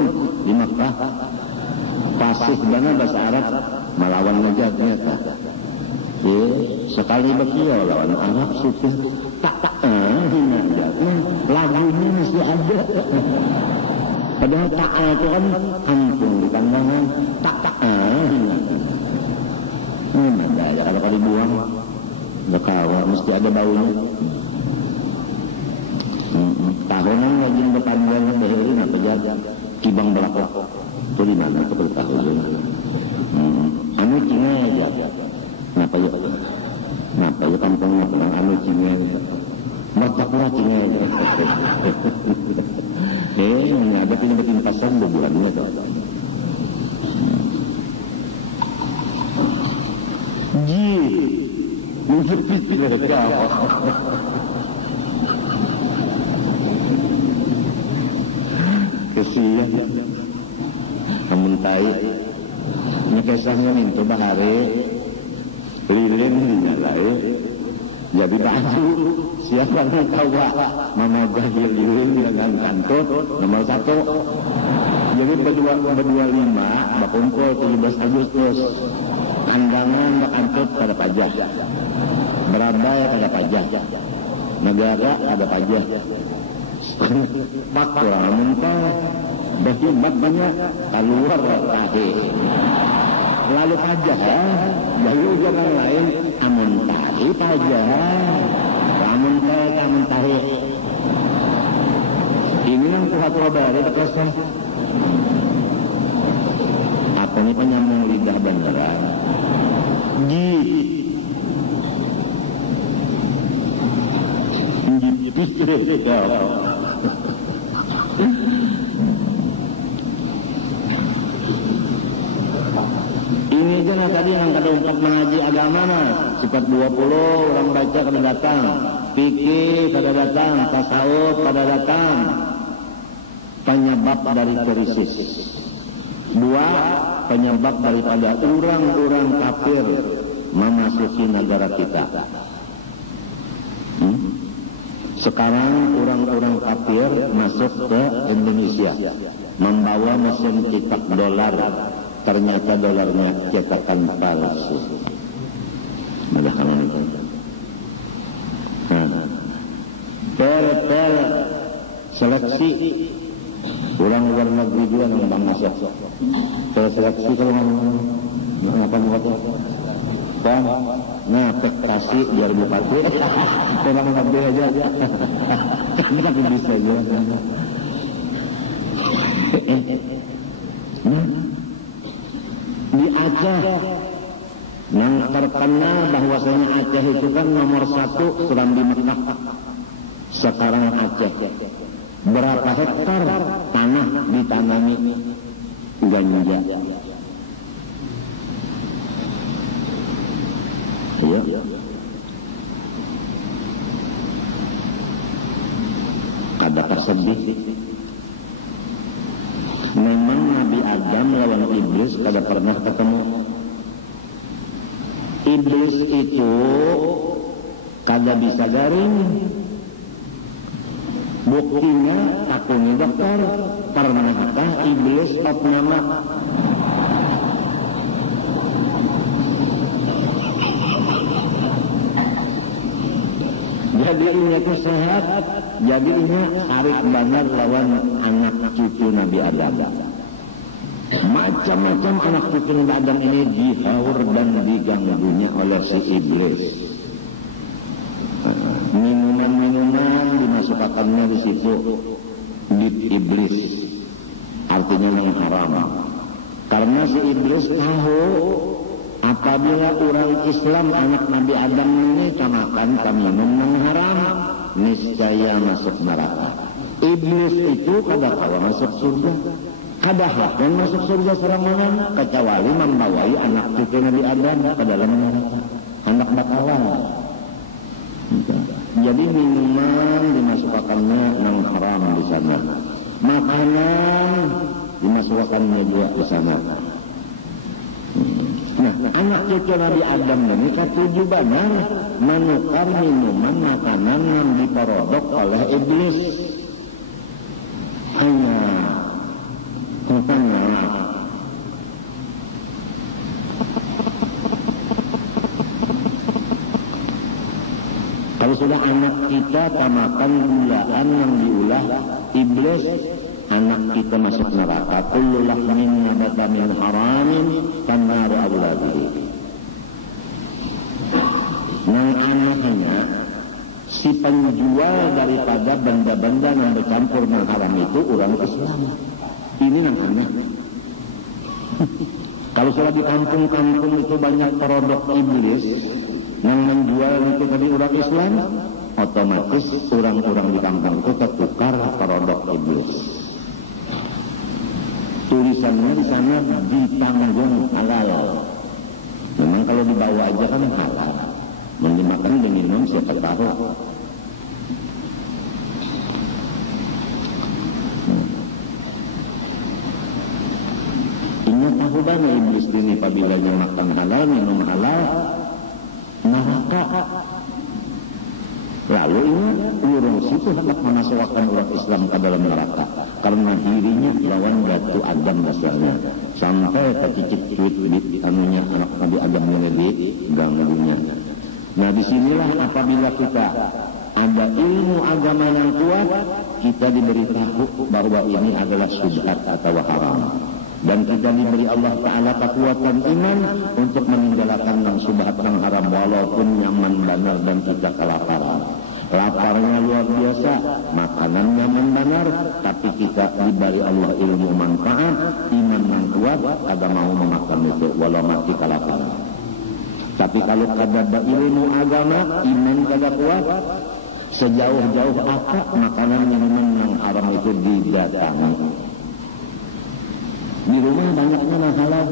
di Mekah pasif mana bahasa Arab melawan Najd ternyata sekali begitu lawan Arab sudah tak di Najd lagunya mesti ada padahal tak itu kan hampung di kandangan tak di Najd kalau dibuang berkawa mesti ada baunya. Tahunan ngajin berpanjang beheri apa jadi kibang belakang itu di mana itu bertahun anu Cina aja kenapa ya pikir kesian mementai nyekesahnya minta bahare lilin dinyalai jadi baju siapa yang tahu mama gahir lilin dengan kantut nomor 1 jadi berdua 5 berkumpul 17 Agustus andangan berkantut pada pajak berabai pada pajak negara ada pajak bak kurang mentah berhibat banyak keluar tadi lalu pajak jadi jangan lain amun tadi pajak amun tahi ini yang Tuhan dari kesah apa ini penyambung lidah beneran ini aja tadi yang kata untuk mengaji agama sifat 20 orang baca pada datang fikih pada datang tasawuf pada datang penyebab dari krisis 2 penyebab daripada orang-orang kafir memasuki negara kita sekarang orang-orang kafir masuk ke Indonesia membawa mesin cetak dolar ternyata dolarnya cetakan palsu itu per seleksi orang luar negeri juga yang masuk seleksi kalau apa kan ngepek kasih biar bupati orang lebih aja ini kan bisa aja di Aceh yang terkenal bahwasanya Aceh itu kan nomor 1 seram di Mekah sekarang Aceh berapa hektar tanah ditanami ganja ya kada tersedih memang Nabi Adam lawan iblis kada pernah ketemu iblis itu kada bisa garing buktinya takuni dokter pernahkah iblis top nama jadi ini aku sehat jadi ini harik banget lawan anak cucu Nabi Adam macam-macam anak cucu Nabi Adam ini dihaur dan diganggunya oleh si iblis minuman-minuman dimasukkannya di situ di iblis artinya yang haram karena si iblis tahu apabila orang Islam anak Nabi Adam ini makan minum yang haram niscaya masuk neraka iblis itu kada kawa masuk surga kada hakkan masuk surga serangan kecuali membawai anak cucu Nabi Adam ke dalam neraka anak bakalan jadi minuman dimasukkannya yang haram di sana makanan dimasukkannya juga di sana anak cucu Nabi Adam ini ketujuh banyak menukar minuman makanan yang diperodok oleh iblis hanya kalau sudah anak kita makan gulaan yang diulah iblis anak kita masuk neraka kullu lahmin nabata min haramin fannaru awladihi yang anaknya si penjual daripada benda-benda yang bercampur dengan haram itu orang Islam ini namanya kalau sudah di kampung-kampung itu banyak produk iblis yang menjual itu tadi orang Islam otomatis orang-orang di kampung itu tertukar produk iblis tulisannya di sana ditanggung halal memang kalau dibawa aja kan halal Menggunakan dan minum siapa tahu. Ingat tahu banyak iblis ini apabila dia makan halal, minum halal, neraka. Lalu ini lurus itu hendak memasukkan orang Islam ke dalam neraka karena dirinya lawan batu Adam misalnya sampai tercicip di anunya anak Nabi Adam meledit ganggunya. Nah disinilah apabila kita ada ilmu agama yang kuat, kita diberitahu bahwa ini adalah syubhat atau haram. Dan kita diberi Allah Ta'ala kekuatan iman untuk meninggalkan yang syubhat yang haram walaupun nyaman benar dan kita kelaparan. Laparnya luar biasa, makanan nyaman benar, tapi kita diberi Allah ilmu manfaat, iman yang kuat, ada mau memakan itu walau mati kelaparan. Tapi kalau ada ilmu agama, iman kada kuat, sejauh-jauh apa makanan minuman yang haram itu didatangi. Di rumah banyaknya yang halal.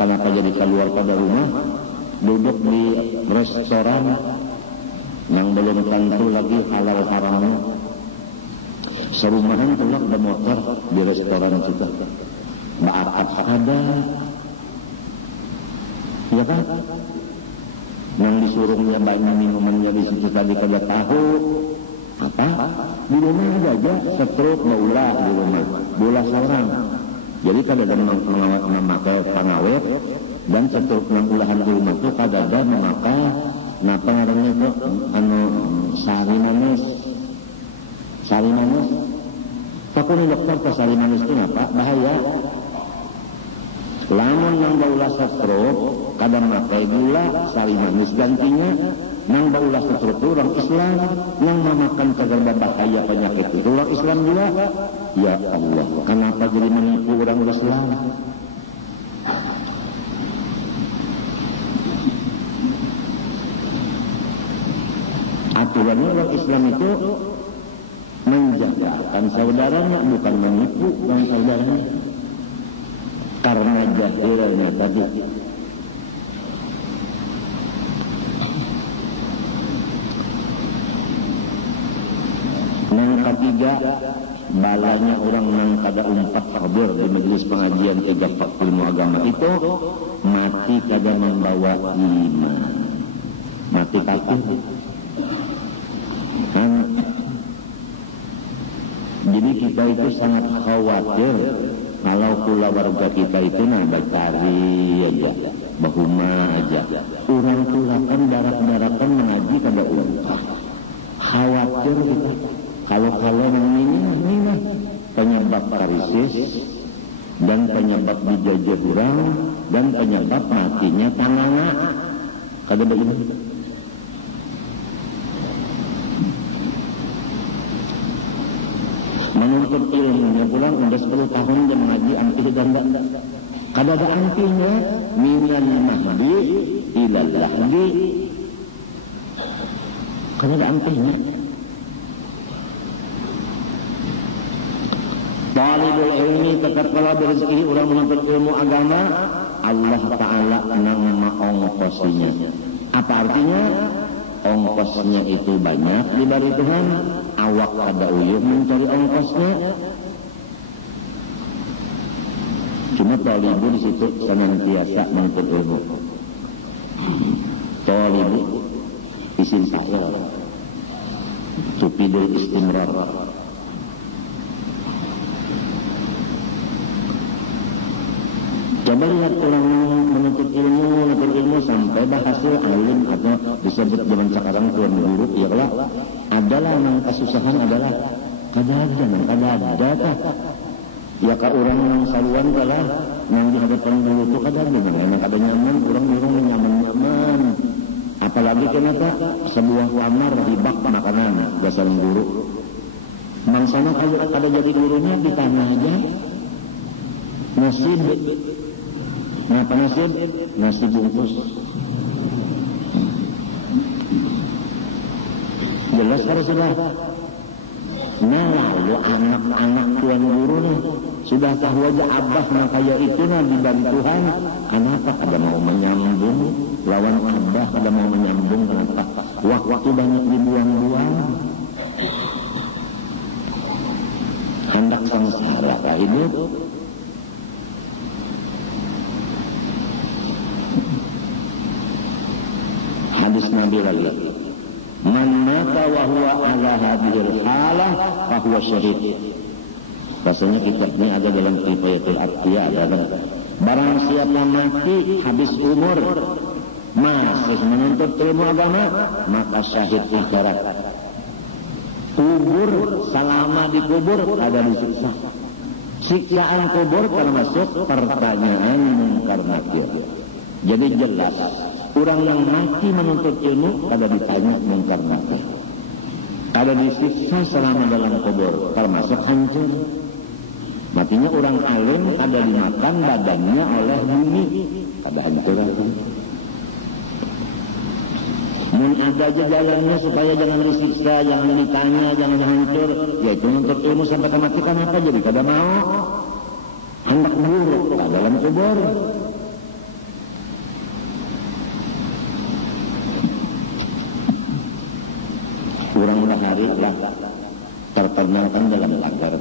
Kenapa jadi keluar pada rumah, duduk di restoran yang belum tentu lagi halal haramnya. Serumahan tulak ada motor di restoran juga. Ba'akad ada, ya kan? Yang disuruhnya banyak minumannya di situ tadi kada tahu apa? Di rumah aja setruk baulah di rumah, bola seorang. Jadi kada ada memakai pengawet dan setruk ulahan di rumah itu kada ada memakai napa ngarannya itu sari manis. Sari manis. Pakuni dokter ke sari manis itu apa? Bahaya. Lamun yang baulah setruk kada memakai gula sari manis gantinya yang baulah setruk itu orang Islam yang memakan segala bahaya penyakit itu orang Islam juga. Ya Allah, kenapa jadi menipu orang Islam? Aturannya orang Islam itu menjagakan saudaranya, bukan menipu orang saudaranya. Karena jahilnya tadi. Yang ketiga, balanya orang yang kada umpat hadir di majelis pengajian kejafak ilmu agama itu mati kada membawa iman, mati kafir. Jadi kita itu sangat khawatir kalau keluarga kita itu bakari aja, bahuma aja. Orang tulakan darat-daratan mengaji kada umpat. Khawatir kita. Kalau ini penyebab krisis dan penyebab dijajah orang dan penyebab matinya tanah. Kada begini. Menuntut ilmunya pulang udah 10 tahun dia mengaji antih dan enggak. Kada ada antihnya minal mahdi ilal lahdi. Kada ada antihnya. Talibul ilmi tetap kalau berezeki orang menuntut ilmu agama, Allah Ta'ala nama ongkosnya. Apa artinya? Ongkosnya itu banyak diberi Tuhan, awak ada uyuh mencari ongkosnya. Cuma talibu di situ senantiasa menuntut ilmu. Talibu isim fa'il, tufidul istimrar. Coba lihat orang menuntut ilmu sampai berhasil alim atau disebut zaman sekarang tuan guru, ya lah. Adalah yang kesusahan adalah kada ada. Ya ka orang yang saluan kalah yang di hadapan guru itu kada ada, yang kada nyaman, orang nyaman. Apalagi kenapa sebuah kamar hibak makanan dasar guru. Mangsana kalau ada jadi gurunya di tanah aja. Nasib. Kenapa nasib? Nasi bungkus. Jelas kalau sudah. Nah lalu anak-anak tuan guru nih Sudah tahu aja Abah makanya itu nabi dari Tuhan. Kenapa ada mau menyambung lawan Abah, ada mau menyambung? Kenapa waktu banyak dibuang-buang? Hendak sengsara kah hidup? Hadis Nabi lagi, man mata wa huwa ala hadhil halah fa huwa syahid. Rasanya kitab ini ada dalam Kifayatul Atqiya, barang siapa mati habis umur masih menuntut ilmu agama, maka syahid akhirat. Kubur, selama dikubur ada disiksa. Siksaan kubur termasuk pertanyaan mungkar nakir. Jadi jelas orang yang mati menuntut ilmu kada ditanya mungkar nakir, kada disiksa selama dalam kubur, termasuk hancur. Matinya orang alim kada dimakan badannya oleh bumi, kada hancur. Mun ada aja jalannya supaya jangan disiksa, jangan ditanya, jangan hancur, yaitu menuntut ilmu sampai mati. Kenapa jadi kada mau? Hendak buruk dalam kubur. Kurang hari lah terkenalkan dalam agar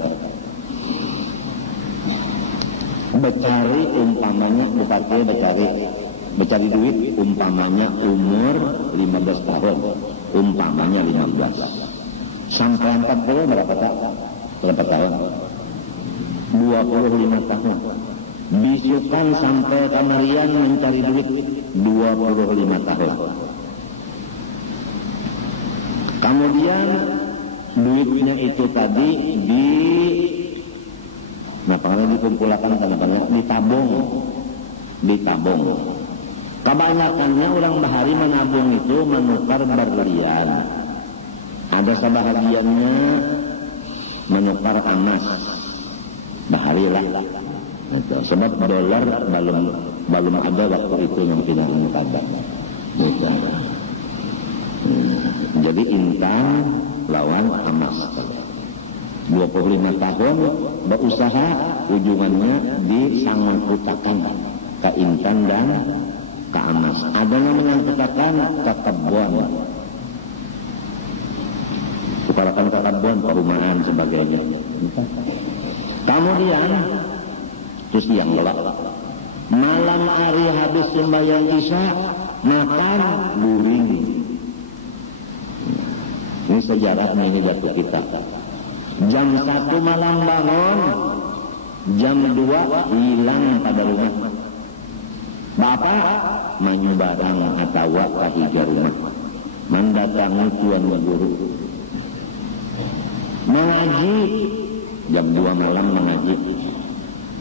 becari umpamanya bupati becari duit umpamanya umur 15 tahun, umpamanya 15 sampai 40 berapa tahun? 25 tahun. Bisukan sampai kamarian mencari duit 25 tahun. Kemudian duitnya itu tadi dikumpulkan ditabung. Kebanyakannya orang bahari menabung itu menukar berlian. Ada sebahagiannya menukar emas. Bahari lah. Sebab dolar belum ada waktu itu yang tidak ada. Jadi intan lawan emas. 25 tahun berusaha, ujungannya disangkutakan ke intan dan ke emas. Ada yang menyangkutakan ke kebun, sukarakan ke kebun, perumahan sebagainya. Kemudian terus siang gelap, malam hari habis sembahyang isya makan luring. Ini sejarahnya, ini jatuh kita. Jam 1 malam bangun, jam 2 hilang pada rumah. Bapak main barang atau kahija rumah, mendatangi tuan guru, mengaji. Jam 2 malam mengaji,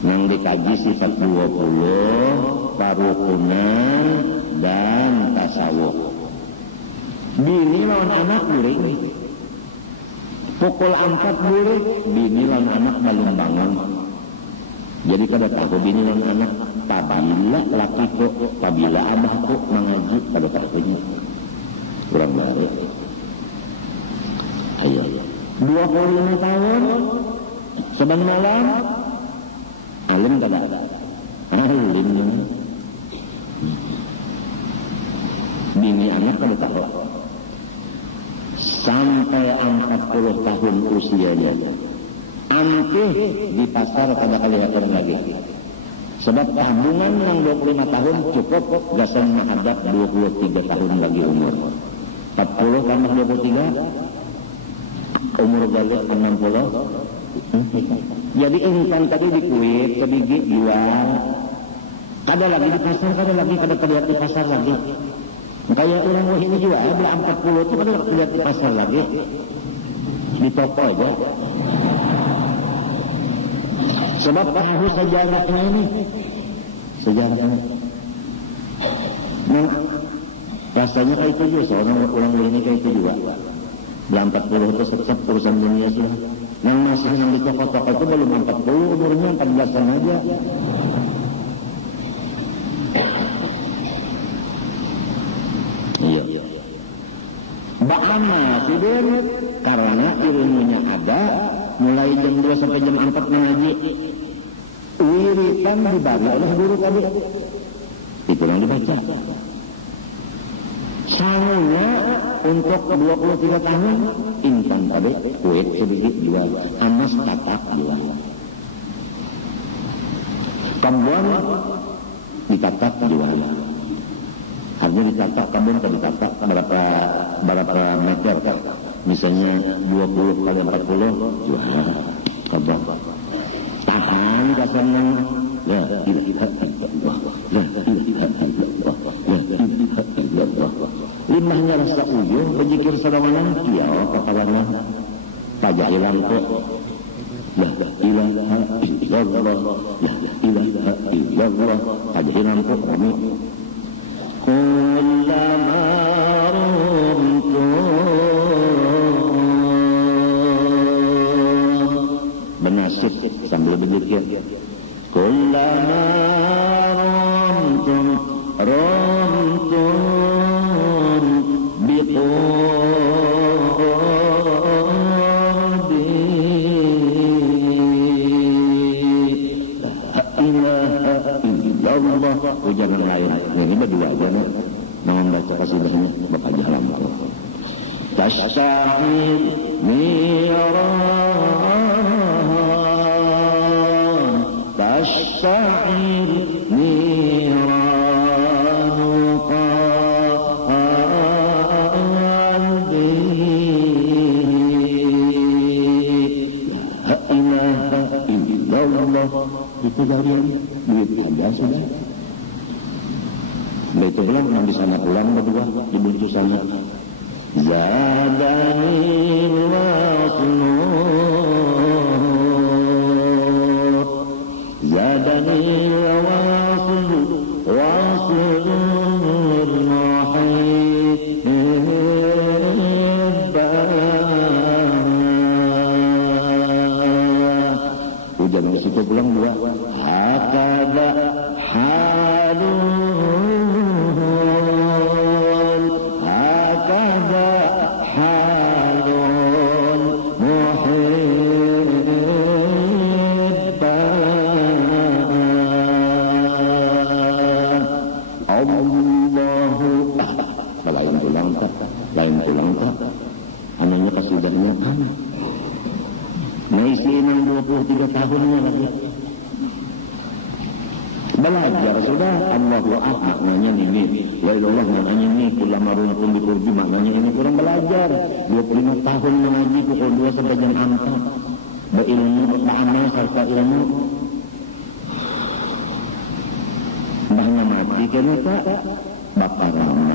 yang dikaji sifat 20, parukunan dan tasawuf. Bini lawan anak guring. Pukul 4 guring, bini lawan anak belum bangun. Jadi kada tahu bini lawan anak, pabila lakiku, pabila abahku mengaji, kada tahunya. Kurang baik. Ayo. 25 tahun, seban malam, alim kada ada. Alim. Bini anak kada tahu. Sampai 40 tahun usianya, antih di pasar kada kelihatan lagi. Sebab tabungan yang 25 tahun cukup gasan menghadap 23 tahun lagi umur. 40 tambah 23, umur balik 60. Jadi insan tadi dikuit, sedikit jual. Kada lagi di pasar, kada terlihat di pasar lagi. Kayak orang ini juga, bila 40 itu kada terlihat di pasar lagi. Di toko aja. Sebab tahu sejarahnya ini. Sejarahnya. Nah, rasanya kayak itu juga, orang ini kayak itu juga. Bila 40 itu setiap urusan dunia sudah. Yang masih yang di toko-toko itu belum 40, umurnya 14-an aja. Iya. Bagaimana tidur? Karena ilmunya ada, mulai jam 2 sampai jam 4 mengaji. wiritan dibagi oleh guru tadi. Itu yang dibaca. Sangunya untuk 23 tahun, intan tadi, kuit sedikit jual, anas tatak jual. Kambon ditatak jual. Artinya ditatak kambon atau ditatak berapa meter? Misalnya 20 kali 40 jual kambon. Tahan kasarnya. La ilaha illallah. La ilaha illallah. La ilaha illallah. Limahnya rasa uyuh berzikir sadawanan kiau katakanlah tajailan kok. La ilaha illallah. La ilaha illallah. Tajailan kok kami. Kullama rumtu benasib sambil berzikir. Kullama rumtum biqurbi la ilaha illallah. Jangan lain. Ini berdua aja nih. Mau baca kasidahnya bapak jalan. Tasyair niran, tasyair niran qalbi. La ilaha illallah. Itu dari duit aja sudah. Itu belum yang di sana pulang berdua di bungkusannya. Zadani wasnu, zadani wasnu, wasnu muhibbah. Hujan di situ pulang dua. Hakada halun. Naisi 23 tahunnya lagi. Belajar sudah. Allahu Akbar maknanya ini. La ilallah maknanya ini. Kullama rumtum biqurbi maknanya ini. Kurang belajar 25 tahun mengaji pukul 2 sampai jam 4. Berilmu, beramal serta ilmu. Mbahnya mati kan Pak? Bapak Rama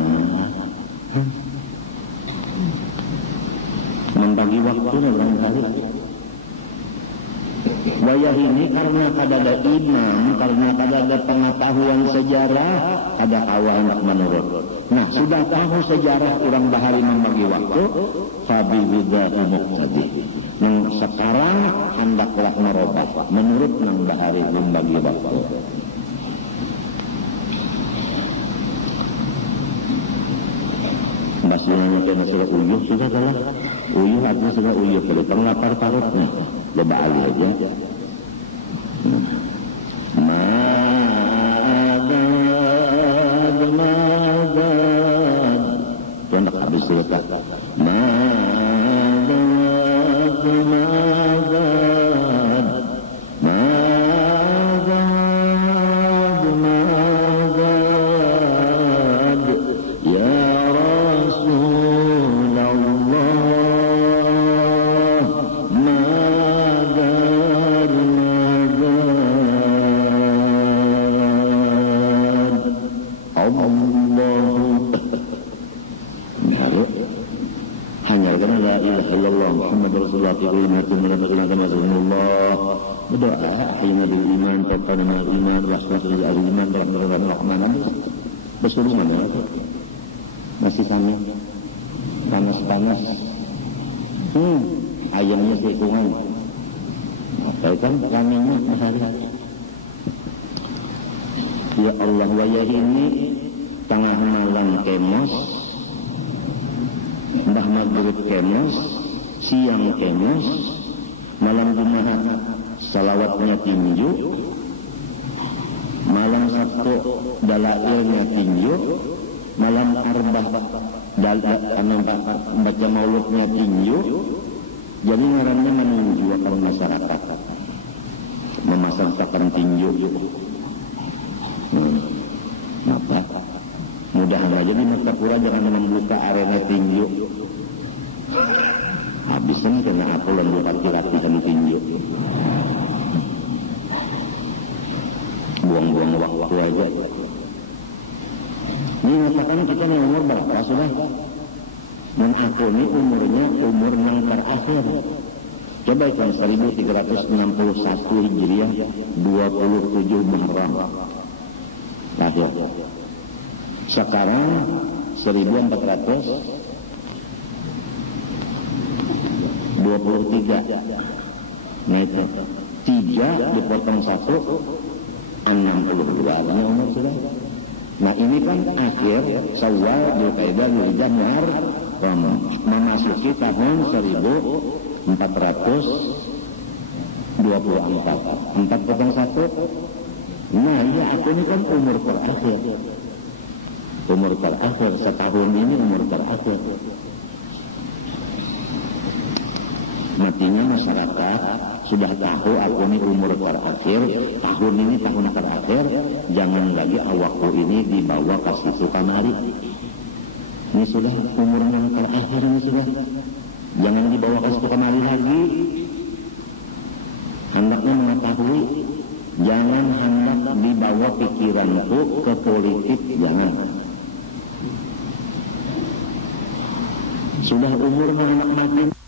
membagi waktunya barangkali. Wayah ini karena kada ada imam, karena kada ada pengetahuan sejarah, ada awal menurut. Nah, sudah tahu sejarah orang bahari membagi waktu, fabi bidahi muqtadi. Nah, sekarang hendaklah merubah menurut nang bahari membagi waktu. Maksudnya kena sudah uyuh sudah kalah. Uyuh artinya sudah uyuh. Kalau penglapar parut nih, lebah ali aja. Madad, madad. Tuan tak habis cerita. Madad, madad. Madad, madad. Ya berdoa akhirnya di iman pertama iman rahmat dari iman dalam rahman bersuruh mana masih sama panas ayamnya sekungan apa kan kaminya hari ya Allah wayah ini tengah malam kemos mbah maghrib kemos siang kemos malam Jumat salawatnya tinju nepuk dalailnya tinggi, malam arbah baca mauludnya tinggi, jadi ngarannya menunjukkan masyarakat memasangkan tinggi. Maka mudah-mudahan aja di Martapura jangan membuka arena tinggi. Habisan kena aku lalu latihan tinggi. Buang-buang waktu aja. Ini makanya kita nih umur berapa sudah? Dan aku ini umurnya umur yang terakhir. Coba kan 1361 Hijriah 27 Muharram lahir. Sekarang 1423. Nah itu 3 dipotong 1 62 umur sudah. Nah ini kan akhir Syawal, Dzulqa'dah, Dzulhijjah, Muharram memasuki tahun 1424. 401. Nah ya aku ini kan umur terakhir. Umur terakhir setahun ini umur terakhir. Matinya masyarakat sudah tahu aku ini umur terakhir, tahun ini tahun terakhir, jangan lagi awakku ini dibawa ke situ kamari. Ini sudah umur yang terakhir ini sudah. Jangan dibawa ke situ kamari lagi. Hendaknya mengetahui, jangan hendak dibawa pikiranku ke politik, jangan. Sudah umur anak mati.